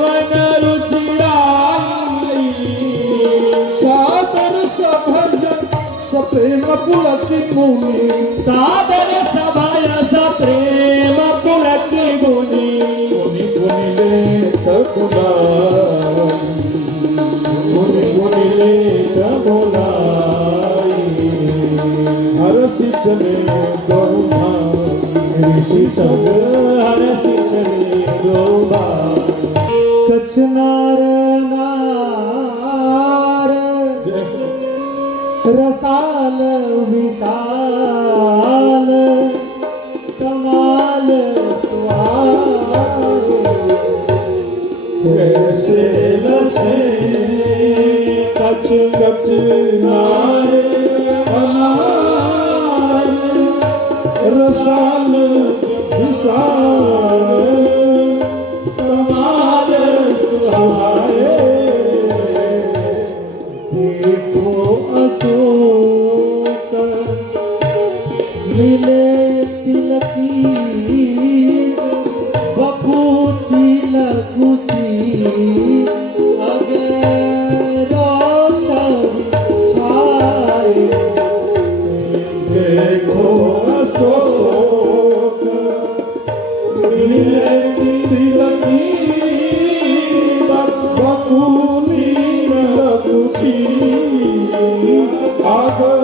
One रुचिराई सादर सभजन सप्रेम पुलकी मुनि सादर सभय सप्रेम पुलकी मुनि मुनि मुनि लेत बुलाई मुनि मुनि लेत बुलाई हरसि चले गौभाई ऋषि सब हरसि चले गौभाई कछ नार नार रसाल विशाल कमाल कैसे रसे कछ कच नार अनार रसाल विशाल कमाल सुहाए देखो अशोक मिले तिलकी बकुची लकुची अगेरो छाए देखो अशोक मिले तिलकी बकुली लकुची आगर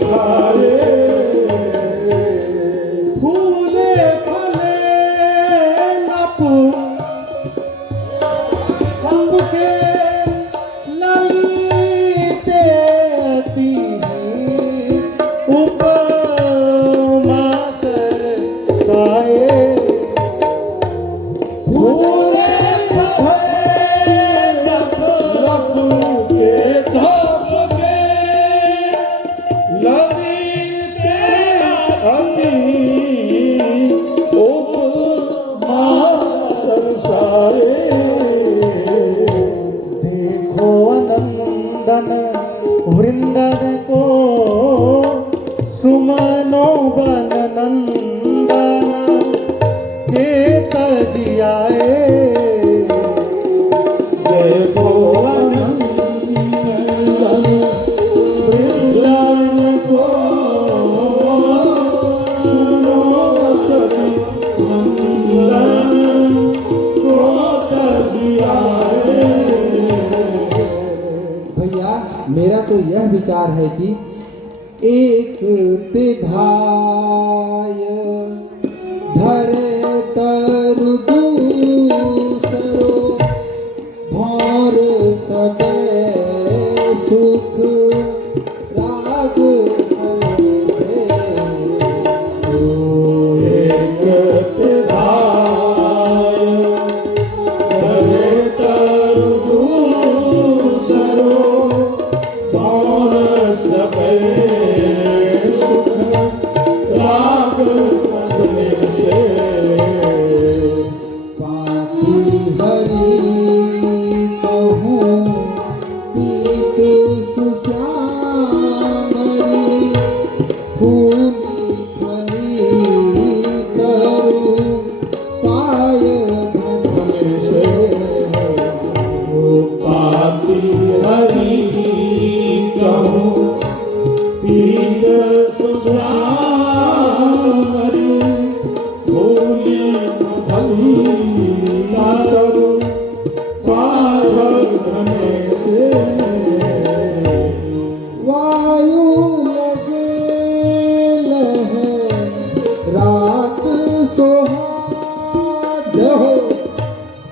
छाए फूले फले नप चंपके ललिते अति उपमा सरसाए फूले फले लखू के धप के ललिते अति उपमा सरसाए देखो नंदन वृंदन को सुमनो बन नंदन के तजियाए देखो नंदन वृंदावन को सुनो कवि नंदन को तजियाए। भैया मेरा तो यह विचार है कि एक ते भाय धरे तरु दूसरो भौर सटे सुख राग एक भाई धरे तरु दूसरो भौर सटे सुख राग फसले से पाती हरि कहूँ पीत सुश्यामरी फूली फली तरु पाय धन से पाती हरि कहूँ पीत सुश्यामरी फूली फली तरु पाय धन से वायु लगे लहे रात सोहाग हो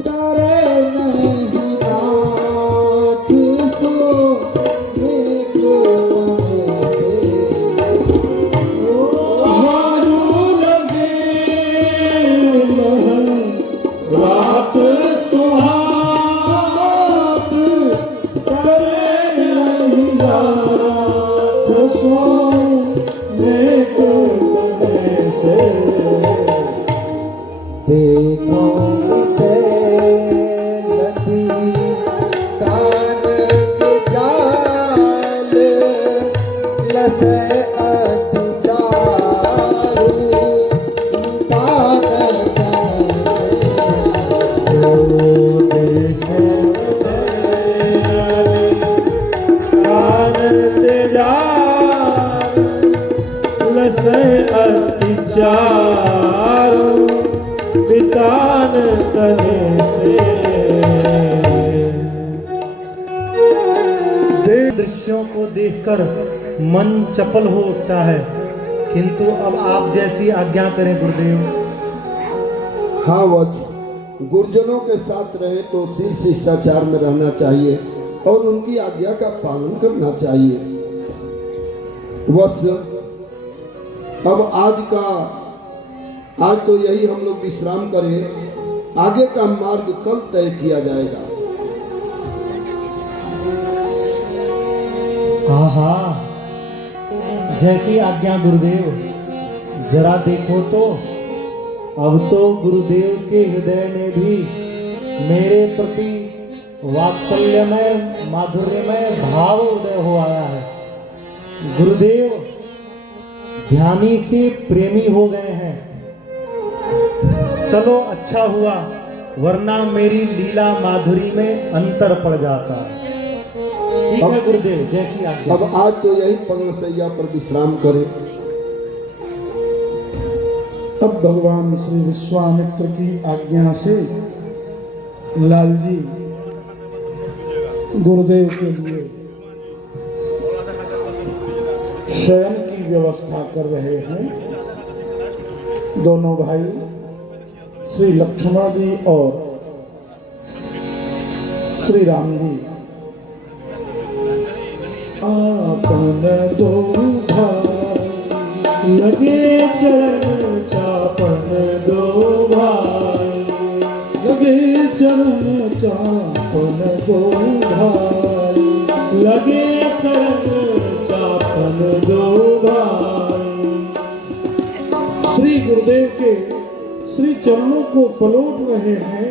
करे नहीं रात सो एक वायु लगे रात सुहाग करे नहीं रात सोने को से देखो नदी कान के जाल लसे अधिकारू कान देखो आनंद जार लसै अत्याचार वितान तने से दृश्यों को देखकर मन चपल हो उठता है, किंतु अब आप जैसी आज्ञा करें गुरुदेव। हाँ वत्स, गुरुजनों के साथ रहे तो शील शिष्टाचार में रहना चाहिए और उनकी आज्ञा का पालन करना चाहिए। वत्स, अब आज तो यही हम लोग विश्राम करें, आगे का मार्ग कल तय किया जाएगा। आहा, जैसी आज्ञा गुरुदेव। जरा देखो तो, अब तो गुरुदेव के हृदय में भी मेरे प्रति वात्सल्यमय माधुर्यमय भाव उदय हो आया है। गुरुदेव ध्यानी से प्रेमी हो गए हैं। चलो अच्छा हुआ, वरना मेरी लीला माधुरी में अंतर पड़ जाता। ठीक है गुरुदेव, जैसी आज्ञा। अब आज तो यही पर्णशैया पर विश्राम करें। तब भगवान श्री विश्वामित्र की आज्ञा से लाल जी गुरुदेव के लिए शयन की व्यवस्था कर रहे हैं। दोनों भाई श्री लक्ष्मण जी और श्री राम जी आपन दो भाई लगे चरण चापन दो भाई, लगे चरण चापन दो भाई, लगे चरण चापन दो भाई। श्री गुरुदेव के श्री चरणों को पलोट रहे हैं,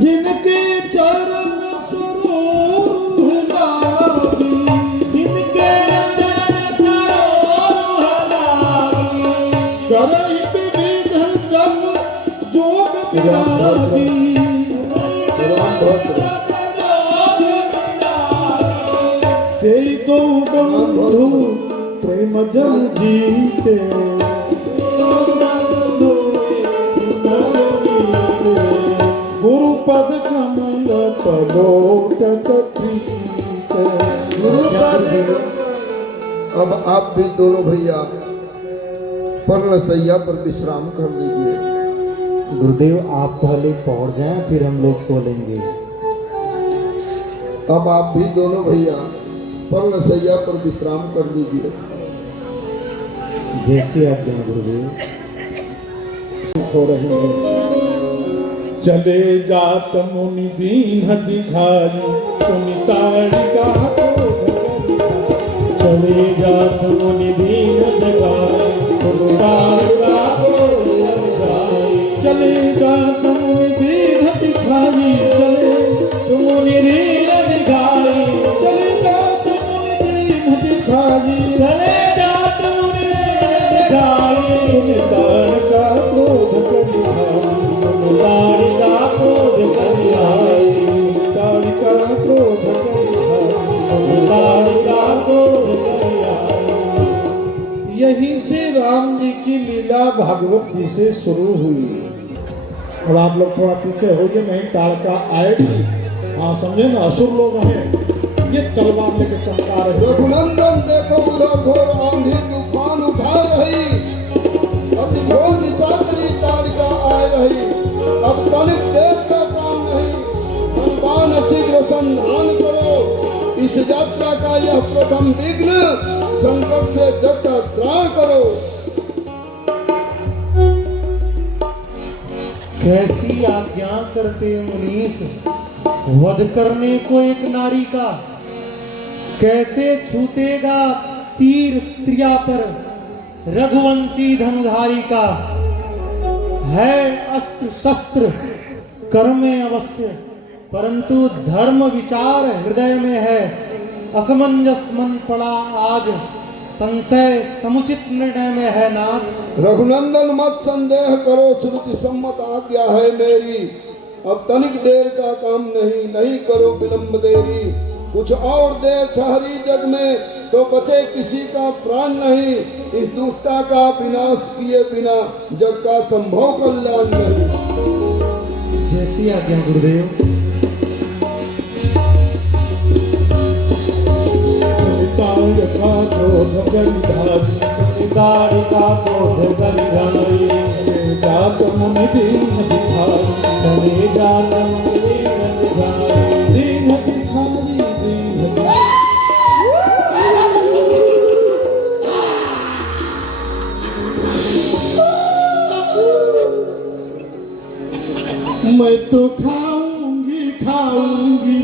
जिनके चरण सरोवर लागी, जिनके चरण सरोवर लागी, करहि विविध जप जोग विरागी, तेई तो बंधु प्रेम जल जीते, गुरु पद कमल पलोट अब आप भी दोनों भैया पर्णशैया पर विश्राम कर लीजिए। गुरुदेव आप पहले पहुंच जाएं, फिर हम लोग सो लेंगे। अब आप भी दोनों भैया पर्णशैया पर विश्राम कर लीजिए। जैसी आज्ञा गुरुदेव। हो रहे हैं। चले जात मुनि दीन दिखाई, सुनितारिका चले जात मुनि दीन दिखाई, सुनितारिका चले जात मुनि दीन दिखाई, चले मुनि दीन दिखाई, चले जात मुनि दीन दिखाई, चले जात मुनि दीन दिखाई, सुनितारिका क्रोध करिहाई, तारिका क्रोध करिहाई, तारिका क्रोध करिहाई, तारिका क्रोध करिहाई। यहीं से राम जी की लीला भागवत जी से शुरू हुई। अब आप लोग थोड़ा पीछे हो गए, नहीं तारका आएगी। हाँ समझे ना, असुर लोग हैं, ये तलवार लेके चमका रहे। रघुनंदन देखो उधर घोर आंधी तूफान उठा रही, अति घोर निशाचरी तारिका आ रही। अब तनिक देर का काम नहीं, हनुमान शीघ्र संधान करो। इस यात्रा का यह प्रथम विघ्न, संकट से जग का त्राण करो। कैसी आज्ञा करते मुनीश, वध करने को एक नारी का कैसे छूटेगा तीर त्रिया पर रघुवंशी धनुधारी का। है अस्त्र शस्त्र कर्म में अवश्य, परंतु धर्म विचार हृदय में है। असमंजस मन पड़ा आज, संशय समुचित निर्णय में है नाथ। रघुनंदन मत संदेह करो, श्रुति सम्मत आज्ञा है मेरी। अब तनिक देर का काम नहीं, नहीं करो विलंब देरी। कुछ और देर ठहरी जग में तो बचे किसी का प्राण नहीं। इस दुष्टा का विनाश किए बिना जग का संभव कल्याण नहीं। जैसी आज्ञा गुरुदेव। का क्रोध बलिधारी, दाढ़ी का क्रोध बलिधारी, जात मुनि दीन दिखाई, चले जात मुनि दीन दिखाई, दीन दिखाई, दीन दिखाई। मैं तो खाऊंगी खाऊंगी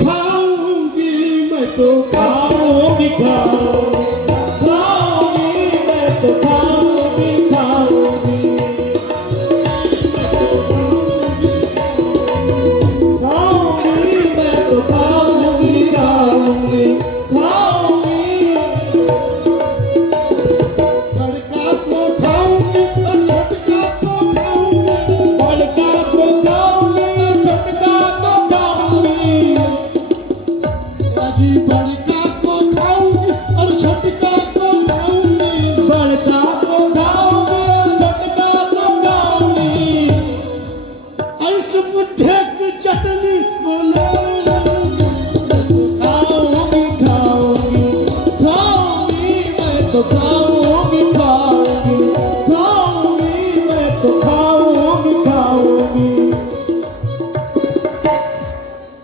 खाऊंगी, मैं तो खाऊंगी खाऊंगी खाऊंगी, मैं तो खाऊंगी खाऊंगी खाऊंगी, मैं तो खाऊंगी खाऊंगी खाऊंगी, बड़का को खाऊंगी और छोटका को खाऊंगी, बड़का को खाऊंगी छोटका को खाऊंगी, राजी बड़का को खाऊंगी और छोटका को खाऊंगी, बड़का को खाऊंगी छोटका को खाऊंगी, ऐसे बुढ़े की चटनी बनाऊंगी। खाऊंगी खाऊंगी खाऊंगी, मैं तो खाऊंगी खाऊंगी खाऊंगी, मैं तो खाऊंगी खाऊंगी,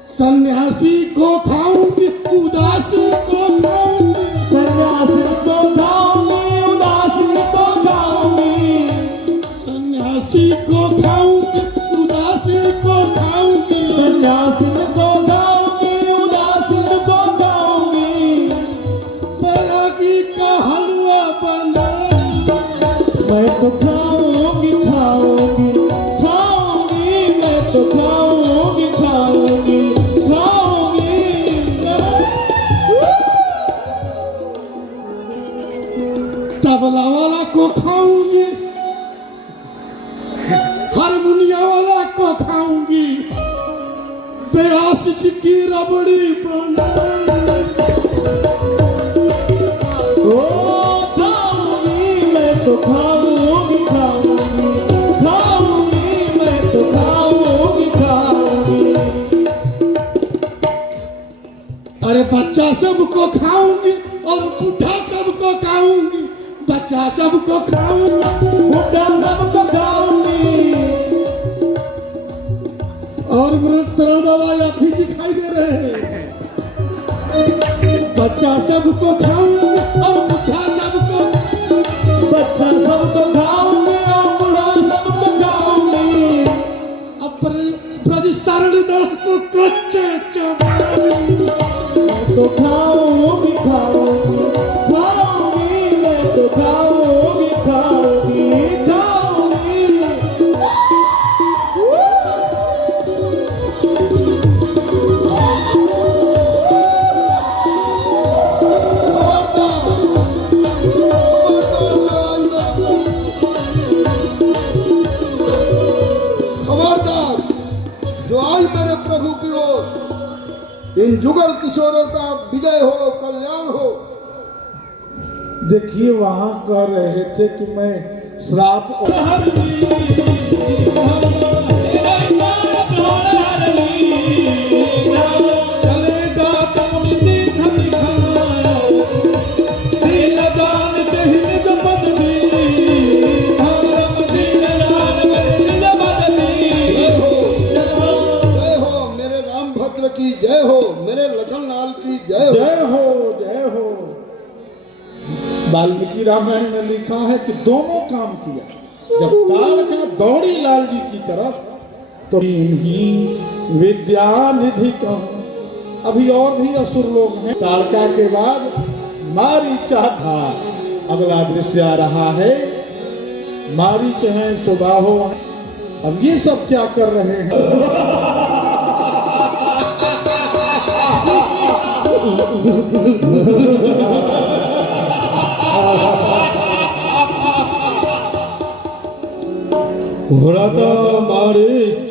सन्यासी को खाऊंगी, उदासी को खाऊंगी, सन्यासी को खाऊंगी उदासी को खाऊंगी, सन्यासी को खाऊंगी, उदासी को खाऊंगी, सन्यासी को खाऊंगी उदासी को खाऊंगी, बैरागी का हलवा बनाऊंगी। मैं तो खाऊंगी खाऊंगी खाऊंगी, मैं तो खाऊंगी खाऊंगी खाऊंगी, तबला वाला को खाऊंगी, हारमोनिया वाला को खाऊंगी, प्यास की रबड़ी बनाऊंगी। ओ खाऊंगी, मैं तो खाऊंगी खाऊंगी खाऊंगी, मैं तो खाऊंगी खाऊंगी, अरे बच्चा सबको खाऊंगी और बूढ़ा सबको खाऊंगी, बच्चा सबको खाऊंगी बुढ़ा सबको खाऊंगी, और व्रत शरण बाबा या भी दिखाई दे रहे हैं। बच्चा सबको खाऊंगी और बूढ़ा सबको, बच्चा सबको खाऊंगी और बुढ़ा सबको खाऊंगी, अब ब्रज शरण दास को कच्चे चबाऊंगी। मैं तो खाऊंगी खाऊंगी खाऊंगी, मैं तो खाऊंगी खाऊंगी खाऊंगी, खबरदार, जो आज मेरे प्रभु की ओर, इन जुगल किशोरों का विजय हो, कल्याण हो। देखिए वहां कह रहे थे कि मैं श्राप चलेगा तुम दीन दिखाया, दीन दान दहिन जपत दी, धर्म दीन दान दहिन जपत दी। जय हो मेरे रामभद्र की जय हो, मेरे लखन लाल की जय हो। जय हो जय हो। वाल्मीकि रामायण में लिखा है कि दोनों काम किया। जब ताड़का दौड़ी लाल जी की तरफ तो ही विद्या निधि कम। अभी और भी असुर लोग हैं। ताड़का के बाद मारीचा था। अगला दृश्य आ रहा है, मारीच हैं सुबाहो। अब ये सब क्या कर रहे हैं? भ्राता मारीच,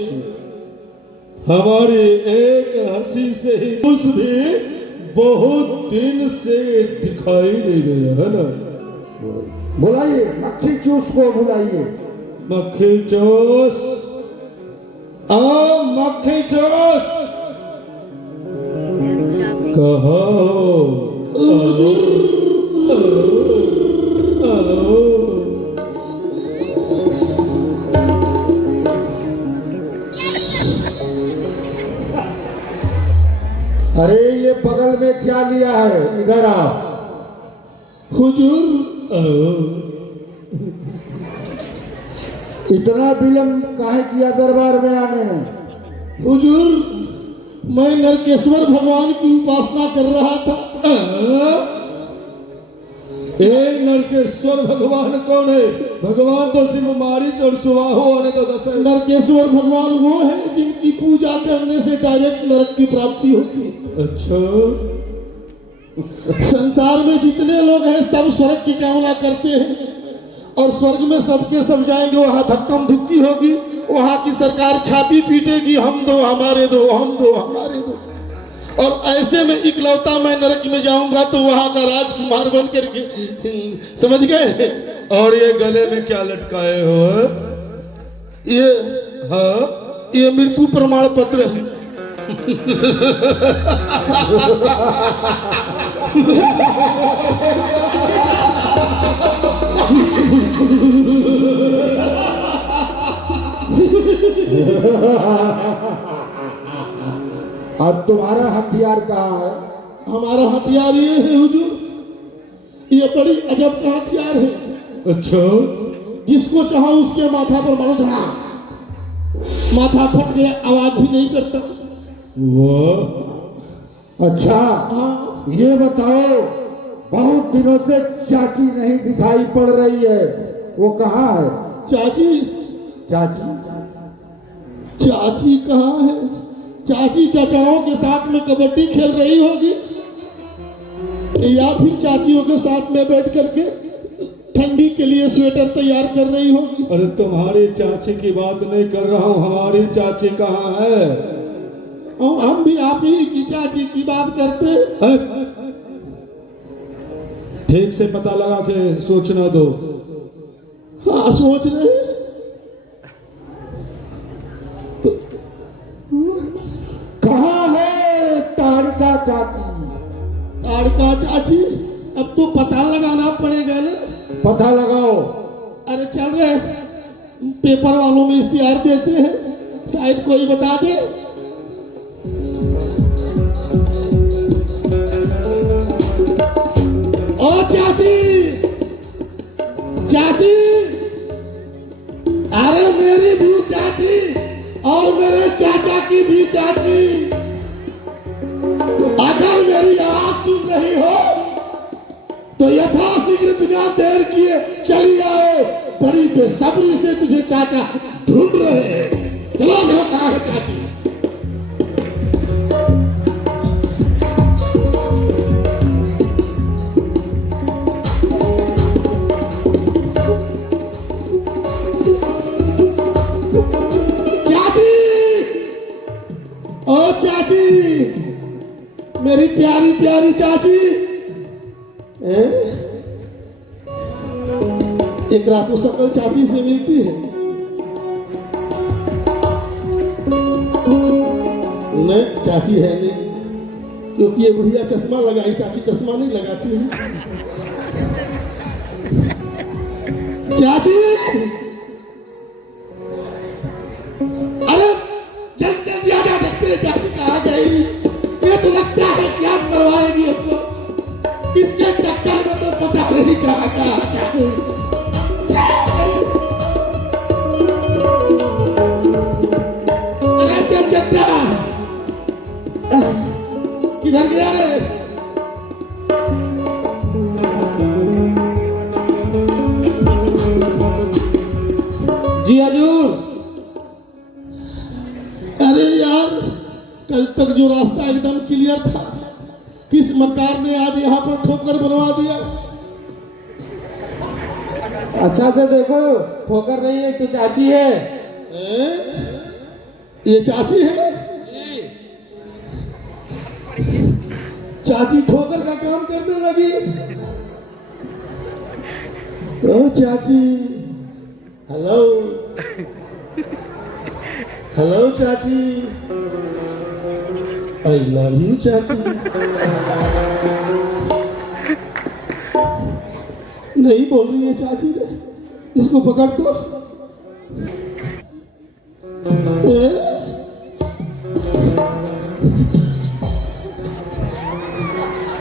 हमारी एक हंसी से ही उस भी बहुत दिन से दिखाई नहीं गया है ना। बुलाइए मक्खी चूस को बुलाइए। मक्खी चूस, आओ मक्खी चूस, कहो अरे ये बगल में क्या लिया है, इधर आओ। हुजूर इतना विलंब काहे किया दरबार में आने में? हुजूर, मैं नरकेश्वर भगवान की उपासना कर रहा था। नरकेश्वर भगवान कौन है? भगवान तो सिर्फ मारीच और सुबाहु होने तो दस है। नरकेश्वर भगवान वो है जिनकी पूजा करने से डायरेक्ट नरक की प्राप्ति होती है। अच्छा, संसार में जितने लोग हैं सब स्वर्ग की कामना करते हैं और स्वर्ग में सबके सब जाएंगे, वहां धक्कम धुक्की होगी, वहां की सरकार छाती पीटेगी, हम दो हमारे दो, हम दो हमारे दो। और ऐसे में इकलौता मैं नरक में जाऊंगा तो वहां का राजकुमार बन करके, समझ गए? और ये गले में क्या लटकाए हो? ये हाँ, ये मृत्यु प्रमाण पत्र है। अब तुम्हारा हथियार कहाँ है? हमारा हथियार ये है हुजूर, ये बड़ी अजब का हथियार है। अच्छा, जिसको चाहो उसके माथा पर मारो, धड़ा माथा फट गया, आवाज भी नहीं करता। वाह, अच्छा हाँ, ये बताओ, बहुत दिनों से चाची नहीं दिखाई पड़ रही है, वो कहाँ है? चाची चाची चाची कहाँ है? चाची चाचाओं के साथ में कबड्डी खेल रही होगी या फिर चाचियों के साथ में बैठ करके ठंडी के लिए स्वेटर तैयार कर रही होगी। अरे तुम्हारी चाची की बात नहीं कर रहा हूँ, हमारी चाची कहाँ है? और हम भी आप ही की चाची की बात करते हैं। ठीक से पता लगा के सोचना दो। हाँ, सोच रहे हैं। कहाँ है तारिका चाची? ताड़का चाची, अब तो पता लगाना पड़ेगा ना। पता लगाओ। अरे चल रहे, पेपर वालों में इश्तिहार देते हैं, शायद कोई बता दे। ओ चाची, चाची, अरे मेरी भी चाची और मेरे चाचा की भी चाची, अगर मेरी आवाज सुन रही हो तो यथाशीघ्र बिना देर किए चली आओ, बड़ी बेसब्री से तुझे चाचा ढूंढ रहे हैं। चलो चलो, कहाँ है चाची? चाची, ओ चाची, मेरी प्यारी प्यारी चाची, एक रात को सकल चाची से मिलती है। नहीं, चाची है नहीं, क्योंकि ये बुढ़िया चश्मा लगाई, चाची चश्मा नहीं लगाती है। चाची, अरे जल्द जल्दी आ जा, देखते हैं चाची कहाँ गई। ये तो लगता है क्या करवाएगी हमको, इसके चक्कर में तो पता नहीं कहाँ कहाँ गई। किधर गया रे? जी हजूर। अरे यार, कल तक जो रास्ता एकदम क्लियर था, किस मकार ने आज यहाँ पर ठोकर बनवा दिया? अच्छा से देखो, ठोकर नहीं है तो चाची है। ये चाची है? चाची ठोकर का काम करने लगी। ओ चाची, हेलो हेलो चाची, आई लव यू चाची। नहीं बोल रही है चाची ने, इसको पकड़ दो।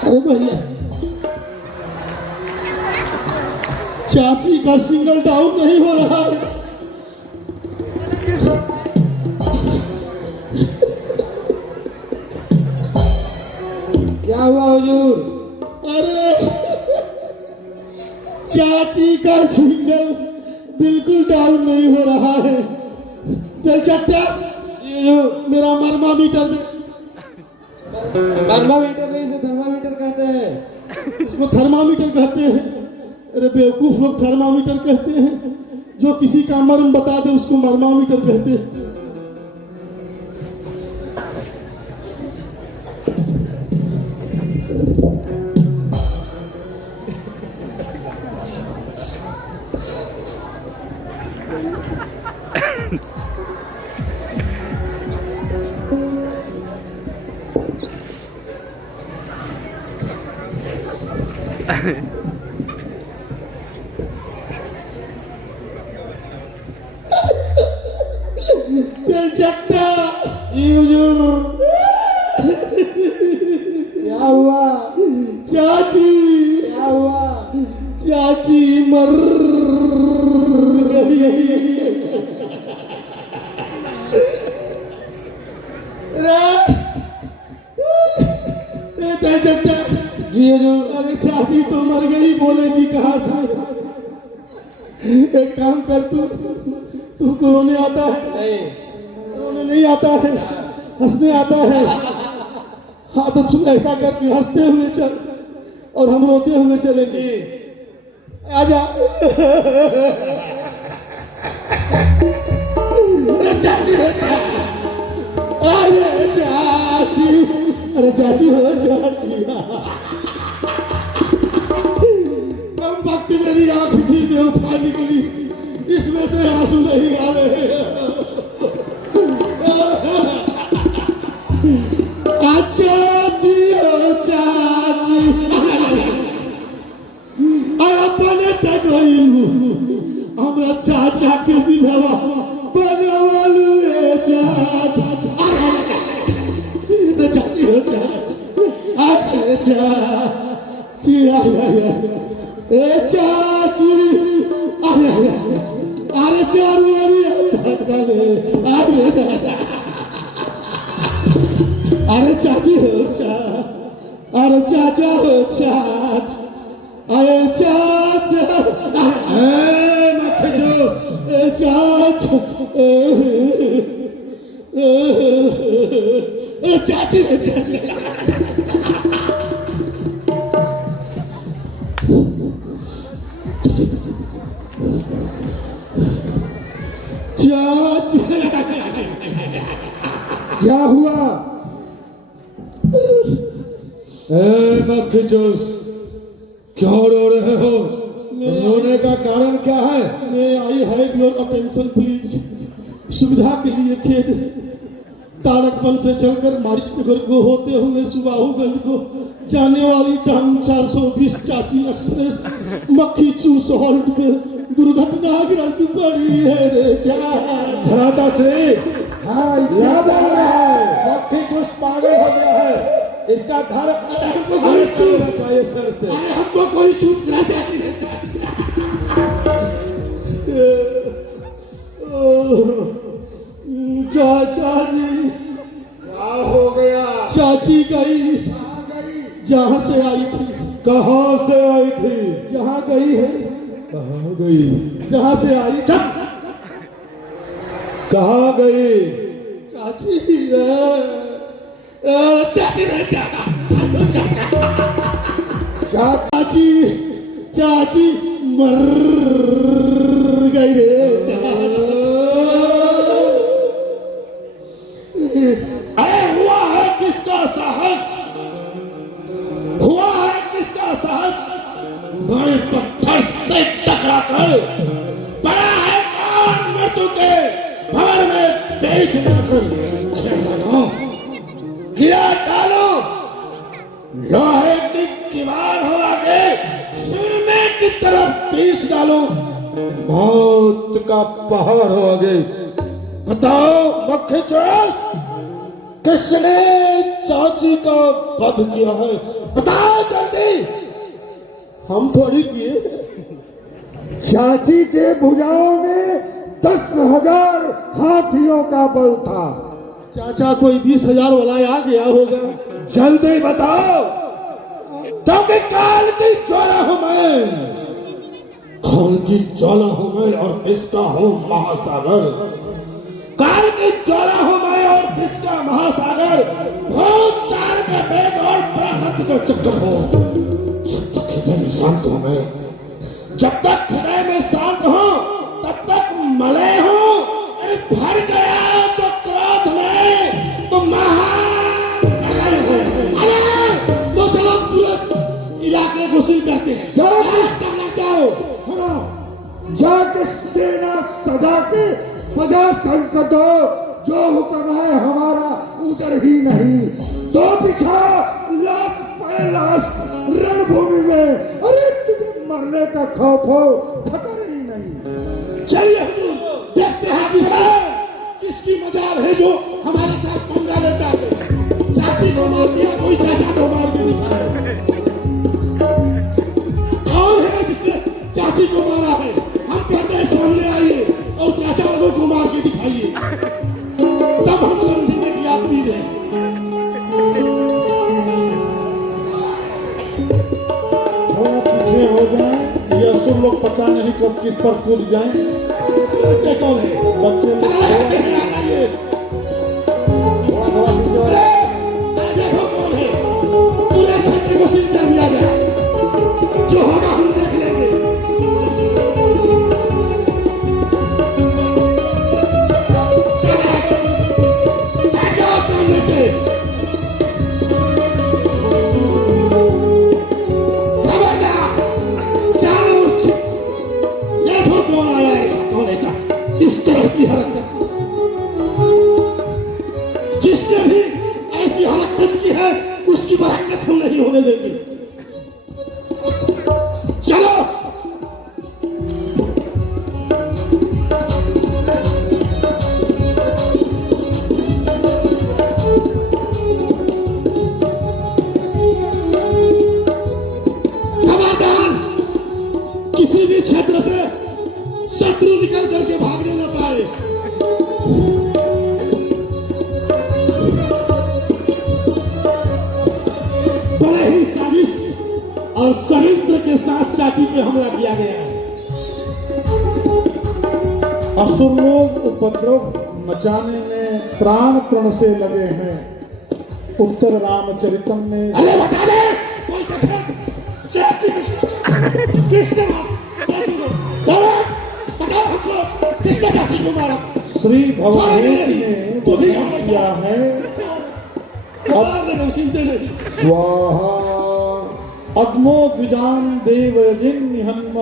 अरे भैया, चाची का सिंगल डाउन नहीं हो रहा है। क्या हुआ हुजूर? अरे चाची का सिंगल बिल्कुल डाउन नहीं हो रहा है। चल चट्टा, मेरा थर्मामीटर दे। थर्मामीटर नहीं, इसे थर्मामीटर कहते हैं। इसको थर्मामीटर कहते हैं। अरे बेवकूफ लोग थर्मामीटर कहते हैं। जो किसी का मर्म बता दे उसको मर्मामीटर कहते हैं। चट्टा, जी हुजूर। क्या हुआ? चाची, क्या हुआ? चाची मर गई। चट्टा, जी हुजूर। अरे चाची तो मर गई, बोलेगी कहाँ से? एक काम कर, तुमको रोने आता है? नहीं। रोने नहीं आता है, हंसने आता है। हाँ तो तुम ऐसा करके हंसते हुए चल और हम रोते हुए चलेंगे। आजा। चाची हो चाची, अरे चाची, अरे चाची हो चाची। कम वक्त मेरी आंख भी बेवफा निकली, इसमें से आंसू नहीं आ रहे। चाची हो चाची, अपने तक हमरा चाचा के विधवा बनवालू। चाचा चाची हो चाची, चाची, अरे चारू अरे चाची हो चा, अरे चाचा हो चाच, अरे चाचा, चाच, चाची हो चाची। क्या हुआ? मखजूस, क्यों रो रहे हो? रोने का कारण क्या है? मैं I have your attention please. सुविधा के लिए खेद, तारकपन से चलकर मारिचनगर को होते हुए सुबाहूगंज को जाने वाली टाउन 420 चाची एक्सप्रेस मक्खी चूस हॉल्ट पे दुर्घटनाग्रस्त पड़ी है रे धराता से। हाँ, क्या बोल रहा है? मक्खी चूस पागल हो गया है। इसका धर चाहिए सर से। हमको कोई चूक ना चाची। चाचा जी, क्या हो गया? चाची गई जहाँ से आई थी। कहाँ से आई थी? जहाँ गई है। कहाँ गई? जहाँ से आई। कहाँ गई? चाची चाची चाची चाची मर गई रे। कर बड़ा है कौन मृत्यु के भवन में पेश न कर गिरा डालो लोहे की किवाड़ हो आगे सुरमे की तरफ पीस डालो मौत का पहाड़ हो आगे। बताओ मक्खी चौरस किसने चाची का वध किया है? बताओ जल्दी। हम थोड़ी किए। चाची के भुजाओं में 10,000 हाथियों का बल था। चाचा कोई 20,000 वाला आ गया होगा। जल्दी बताओ ताकि काल की ज्वाला हूं मैं, काल की ज्वाला हूं मैं और इसका हूं महासागर। काल की ज्वाला हूं मैं और इसका महासागर। बहुत चार का बेग और प्राणत का चक्कर हो। जब तक हृदय में शांत हूं मैं, जब तक हृदय में शांत हो तब तक मलय हो। अरे भर गया तो क्रोध में तो तो चलो पूरे इलाके घुसी करते हैं। चलना चाहो सुनो, जाके सेना सजा के बजा संकट हो, जो हुक्म है हमारा उधर ही नहीं तो पीछा लाख पैलास रणभूमि में। अरे तुझे मरने का खौफ हो, खतर ही नहीं। चलिए देखते हैं किसकी मजाल है जो हमारे साथ पंगा लेता है। चाची को मार दिया, कोई चाचा को मार के दिखाए। कौन है जिसने चाची को मारा है? हम कहते हैं सामने आइए और चाचा लोगों को मार के दिखाइए, तब हम समझेंगे कि आप वीर हैं। थोड़ा पीछे हो जाए, ये सब लोग पता नहीं कब किस पर कूद जाए। बच्चे कौन है? बच्चे लोग देखो कौन है, पूरे क्षेत्र को सील कर दिया जाए, जो होगा हम देख लेंगे। सामने से खबरदार, चारों देखो कौन आया है, कौन ऐसा इस तरह की हरकत। जिसने भी ऐसी हरकत की है उसकी बरकत हम नहीं होने देंगे। चलो खबरदार, किसी भी क्षेत्र से शत्रु निकल करके भागने न पाए। बड़े ही साजिश और षड्यंत्र के साथ चाची पे हमला किया गया है। असुर लोग उपद्रव मचाने में प्राण प्रण से लगे हैं। उत्तर रामचरितम में अरे बता दे कोई कथा चाची किसने बताओ हमको, किसने चाची को मारा? श्री भगवान ने वर्णन किया है। चिंता नहीं। स्वाहा अग्मो द्विजान देवयजिन्हन्म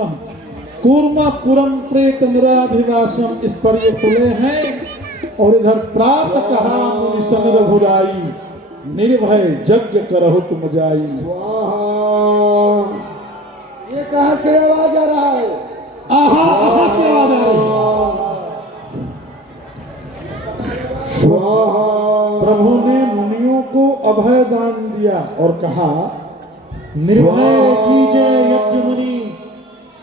कूर्मापुरम प्रेत निराधिवासम, इस पर ये खुले हैं। और इधर प्राप्त कहा मुनिसन रघुराई, निर्भय यज्ञ करहु तुम जाई। ये कहाँ से आवाज आ रहा है? आहा आहा की आवाज आ रही है। प्रभु ने मुनियों को अभय दान दिया और कहा, निर्भय कीजिए यज्ञ मुनि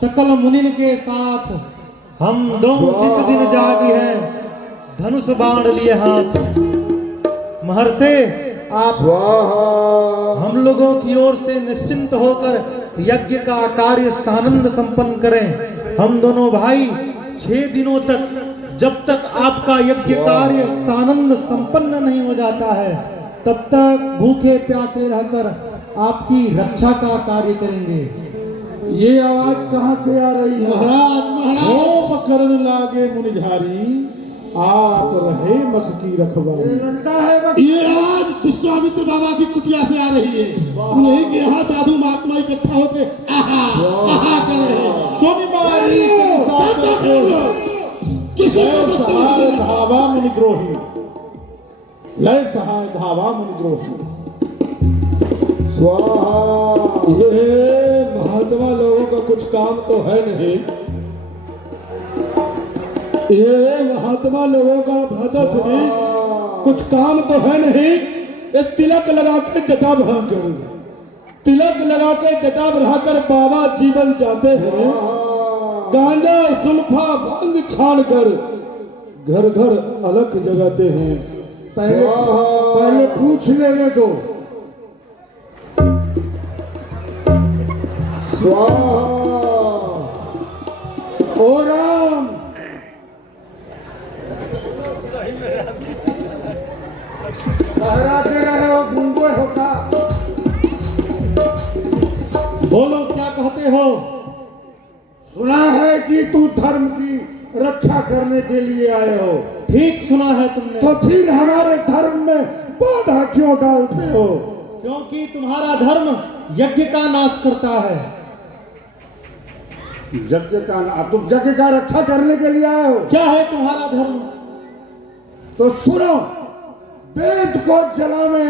सकल मुनिन के साथ। हम दोनों जिस दिन जागी हैं धनुष बाण लिए हाथ। महर्षि आप हम लोगों की ओर से निश्चिंत होकर यज्ञ का कार्य सानंद संपन्न करें। हम दोनों भाई 6 दिनों तक, जब तक आपका यज्ञ कार्य सानंद संपन्न नहीं हो जाता है, तब तक भूखे प्यासे रहकर आपकी रक्षा का कार्य करेंगे। ये आवाज कहाँ से आ रही है? महाराज होम करने लागे मुनिधारी, आप रहे मख की रखवारी। ये आवाज विश्वामित्र बाबा की कुटिया से आ रही है। यही के यहाँ साधु महात्मा इकट्ठा होके आहा आहा कर रहे हैं। सुन मारी किसी लय सहाय धावा मुनिद्रोही, लय सहाय धावा मुनिद्रोही। स्वाहा। ये महात्मा लोगों का कुछ काम तो है नहीं, ये महात्मा लोगों का भ्राता श्री कुछ काम तो है नहीं। ये तिलक लगा के जटा बहा कर, तिलक लगा के जटा बढ़ाकर बाबा जीवन जाते हैं। गांजा सुल्फा भांग छान कर घर घर अलग जगाते हैं। पहले पूछ लेने दो। स्वाहा। ओ राम, सहराते रहे हो, गूंगे हो का? बोलो क्या कहते हो? सुना है कि तू धर्म की रक्षा करने के लिए आए हो, ठीक सुना है तुमने। तो फिर हमारे धर्म में बाधा क्यों डालते हो? क्योंकि तुम्हारा धर्म यज्ञ का नाश करता है। यज्ञ का तुम यज्ञ का रक्षा करने के लिए आए हो, क्या है तुम्हारा धर्म? तो सुनो, वेद को जलावे,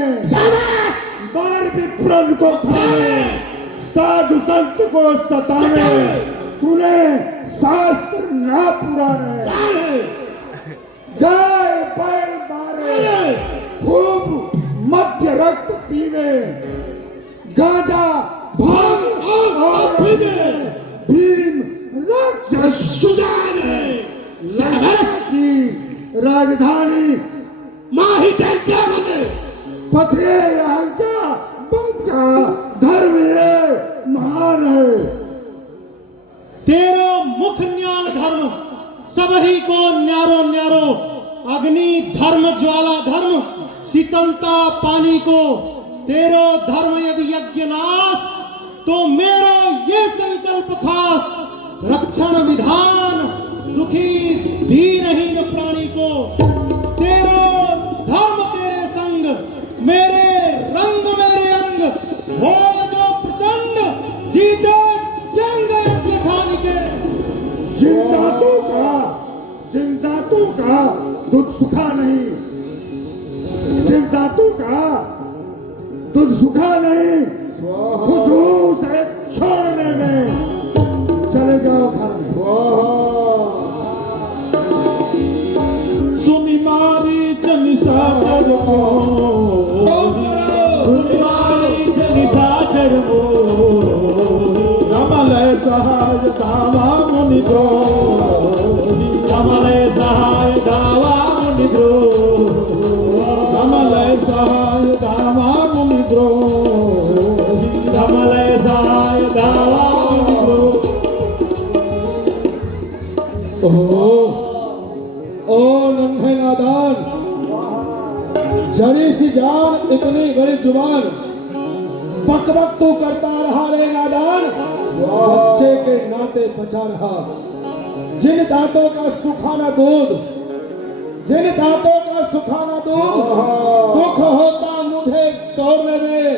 बार विप्रण को खावे, साधु संत को सतावे, सुने शास्त्र ना पुराने, गाय बैल मारे, खूब मध्य रक्त पीवे, गांजा भांग और भीम राक्षस सुजाने, की राजधानी माहिटर क्या बने, पथरे यहाँ का बंका धर्म है, महान है। तेरो मुख न्याय धर्म सबही को न्यारो न्यारो, अग्नि धर्म ज्वाला धर्म शीतलता पानी को। तेरो धर्म यदि यज्ञ नाश, तो मेरो ये संकल्प खास, रक्षण विधान दुखी धीरहीन प्राणी को। तेरो धर्म तेरे संग, मेरे रंग मेरे अंग, हो जो प्रचंड जीते जंग यज्ञ ठान के। जिन दातों का दूध सुखा नहीं, जिन दातों का दूध सुखा नहीं, खुशबू से छोड़ने में चले जाओ घर में। सुनी मारी जनिसाचर को, सुनी मारी जनिसाचर को, रमलय सहाय धावा मुनिद्रोही, रमलय सहाय धावा मुनिद्रोही, रमलय सहाय धावा मुनिद्रोही, रमलय सहाय धावा मुनिद्रोही। ओ नन्हे नादान, जरी सी जान इतनी बड़ी जुबान, बक बक तू करता रहा रे नादान, बच्चे के नाते बचा रहा। जिन दांतों का सुखाना दूध, जिन दांतों का सुखाना दूध, दुख होता मुझे तोड़ने में,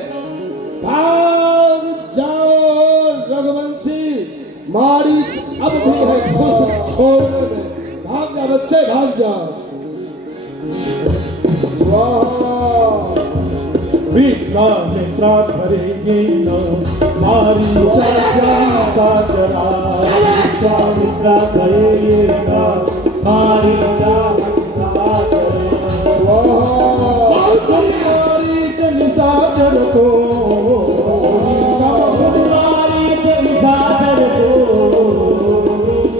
भाग जाओ रघुवंशी, मारी अब भी है खुश छोड़ने में। भाग जा बच्चे, भाग जा। विघ्न मित्रा करेगी न मारी जाता जरा, विश्वामित्र करेगा मारी जाता जरा। मारी जनिसाचर को, मारी जनिसाचर को,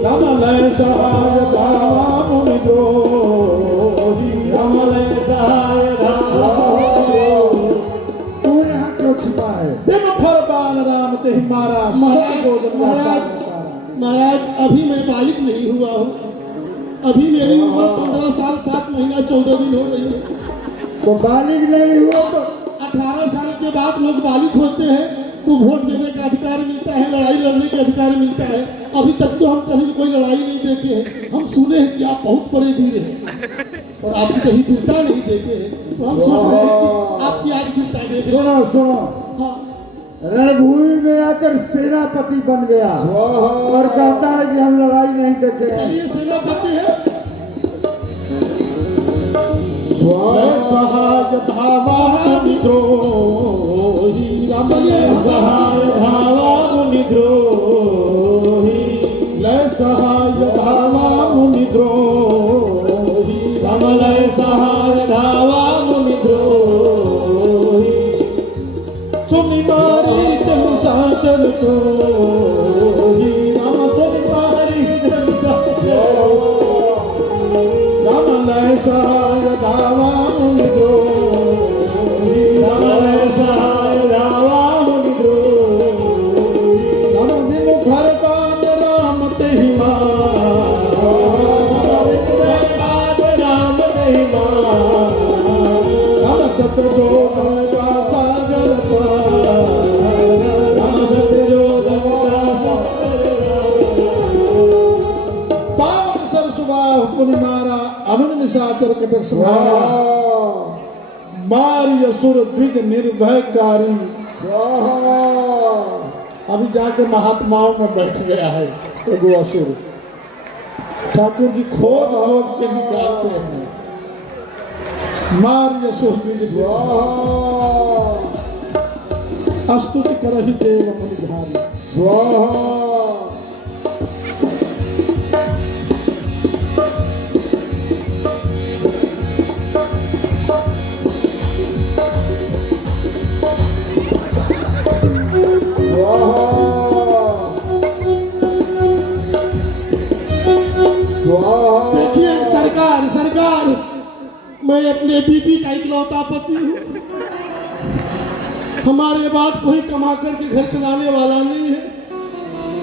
रमलय सहाय धावा मुनिद्रोही, रमलय सहाय धावा मुनिद्रोही। तू यहाँ क्यों छिपा है? बिन फरमान राम ते मारा महाराज, अभी मैं बालिक नहीं हुआ हूँ। अभी मेरी उम्र 15 साल 7 महीना 14 दिन हो रही है। तो बालिग नहीं हुआ तो 18 साल के बाद लोग बालिक होते हैं तो वोट देने का अधिकार मिलता है, लड़ाई लड़ने का अधिकार मिलता है। अभी तक तो हम कहीं कोई लड़ाई नहीं देखे हैं। हम सुने हैं कि आप बहुत बड़े वीर हैं। और आप कहीं वीरता नहीं देते हैं, तो हम सोच रहे हैं कि आपकी आज वीरता देख रहे हैं। सुनो सुनो, हाँ, रणभूमि में आकर सेनापति बन गया और कहता है कि हम लड़ाई नहीं देखे हैं। चलिए सेनापति है। सहाय धावा विद्रोही राम सहाय धावा मुनिद्रोही लय सहाय धावा मुनिद्रोही राम लय सहाय धावा मुनिद्रोही सुनि मारी जन साचन को राम सुनि मारी जन साचन राम लय सहाय धावा मुनिद्रोही राम लय सहाय धावा मुनिद्रोही राम विमुखर पाद राम तेहि राम तेहि राम सत जो मन का सागर पार राम सत जो मन का सागर पावन सरसुबा पूर्णिमारा अमन निशाचर कटक सुहारा मार असुर द्विग निर्भयकारी अभी जाके महात्माओं में बैठ गया है एगो असुर। ठाकुर जी खोज खोज के निकालते हैं मार असुर द्विग स्तुति करहि देव मुनिधारी देखिए सरकार सरकार, मैं अपने बीबी का इकलौता पति हूँ। हमारे बाद कोई कमा करके घर चलाने वाला नहीं है,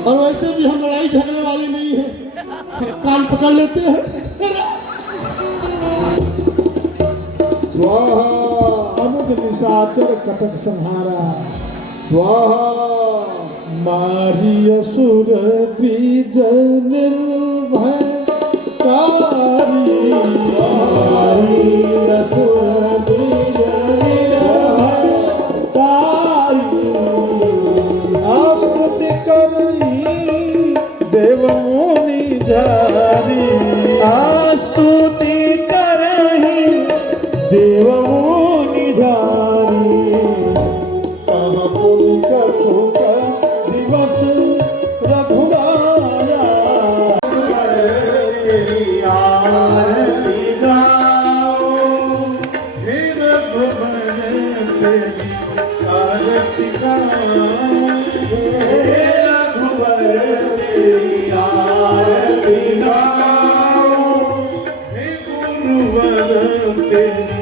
और वैसे भी हम लड़ाई झगड़े वाले नहीं हैं। कान पकड़ लेते हैं। अमुद निशाचर कटक संहारा मारी असुर द्विज निर्भयकारी मारी असुर द्विज निर्भयकारी आस्तुति करहि देव मुनिधारी आस्तुति करहि देव मुनिधारी कहाँ पुनि कछु का दिवस रघुराया हे रघुवर तेरी आरती गाओ हे रघुवर तेरी आरती गाओ हे गुरुवर तेरी